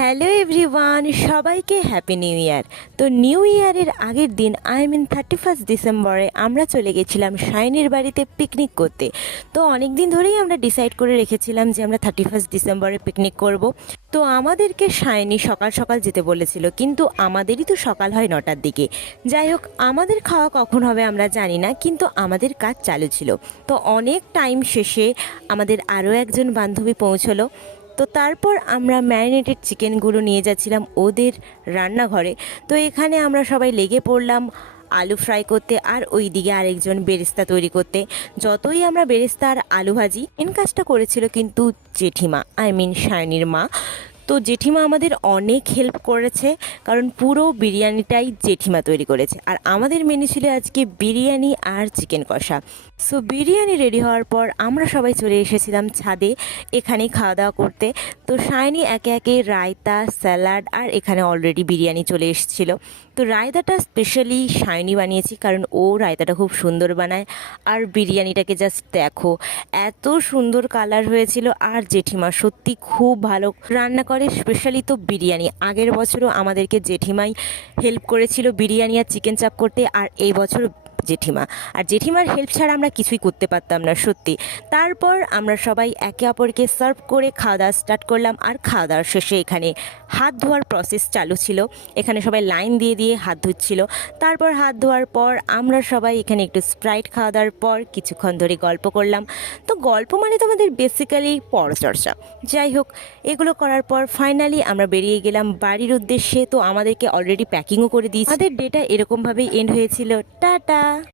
Hello everyone, সবাইকে happy new year. তো new ইয়ারের আগের দিন I mean 31 ডিসেম্বরে আমরা চলে গেছিলাম শাইনির বাড়িতে পিকনিক করতে। তো অনেক দিন ধরেই আমরা ডিসাইড করে রেখেছিলাম যে আমরা 31 ডিসেম্বরে পিকনিক করব। তো আমাদেরকে শাইনি সকাল সকাল যেতে বলেছিল, কিন্তু আমাদেরই তো সকাল হয় 9টার দিকে। যাই হোক, আমাদের খাওয়া কখন হবে আমরা জানি না, কিন্তু আমাদের কাজ চালু ছিল। তো অনেক টাইম শেষে আমাদের আরও একজন বান্ধবী পৌঁছলো। তো তারপর আমরা ম্যারিনেটেড চিকেনগুলো নিয়ে যাচ্ছিলাম ওদের রান্নাঘরে। তো এখানে আমরা সবাই লেগে পড়লাম আলু ফ্রাই করতে, আর ওই দিকে আরেকজন বেরেস্তা তৈরি করতে। যতই আমরা বেরেস্তা আর আলু ভাজি, কাজটা করেছিল কিন্তু জেঠিমা, শাইনির মা। তো জেঠিমা আমাদের অনেক হেল্প করেছে, কারণ পুরো বিরিয়ানিটাই জেঠিমা তৈরি করেছে। আর আমাদের মেনু ছিল আজকে বিরিয়ানি আর চিকেন কষা। সো বিরিয়ানি রেডি হওয়ার পর আমরা সবাই চলে এসেছিলাম ছাদে এখানেই খাওয়া দাওয়া করতে। তো শাইনি একে একে রায়তা, স্যালাড, আর এখানে অলরেডি বিরিয়ানি চলে এসেছিলো। তো রায়তাটা স্পেশালি শাইনি বানিয়েছি, কারণ ও রায়তাটা খুব সুন্দর বানায়। আর বিরিয়ানিটাকে জাস্ট দেখো, এত সুন্দর কালার হয়েছিল। আর জেঠিমা সত্যি খুব ভালো রান্না করে, স্পেশালি তো বিরিয়ানি। আগের বছরও আমাদেরকে জেঠিমাই হেল্প করেছিল বিরিয়ানি আর চিকেন চাপ করতে, আর এই বছর জেঠিমা। আর জেঠিমার হেল্প ছাড়া আমরা কিছুই করতে পারতাম না সত্যি। তারপর আমরা সবাই একে অপরকে সার্ভ করে খাওয়া দাওয়া স্টার্ট করলাম। আর খাওয়া দাওয়ার শেষে এখানে হাত ধোয়ার প্রসেস চালু ছিল। এখানে সবাই লাইন দিয়ে দিয়ে হাত ধুচ্ছিল। তারপর হাত ধোয়ার পর আমরা সবাই এখানে একটু স্প্রাইট খাওয়া দাওয়ার পর কিছুক্ষণ ধরে গল্প করলাম। তো গল্প মানে তো আমাদের বেসিক্যালি পরচর্চা। যাই হোক, এগুলো করার পর ফাইনালি আমরা বেরিয়ে গেলাম বাড়ির উদ্দেশ্যে। তো আমাদেরকে অলরেডি প্যাকিংও করে দিয়েছি। আমাদের ডেটা এরকমভাবেই এন্ড হয়েছিল। টাটা।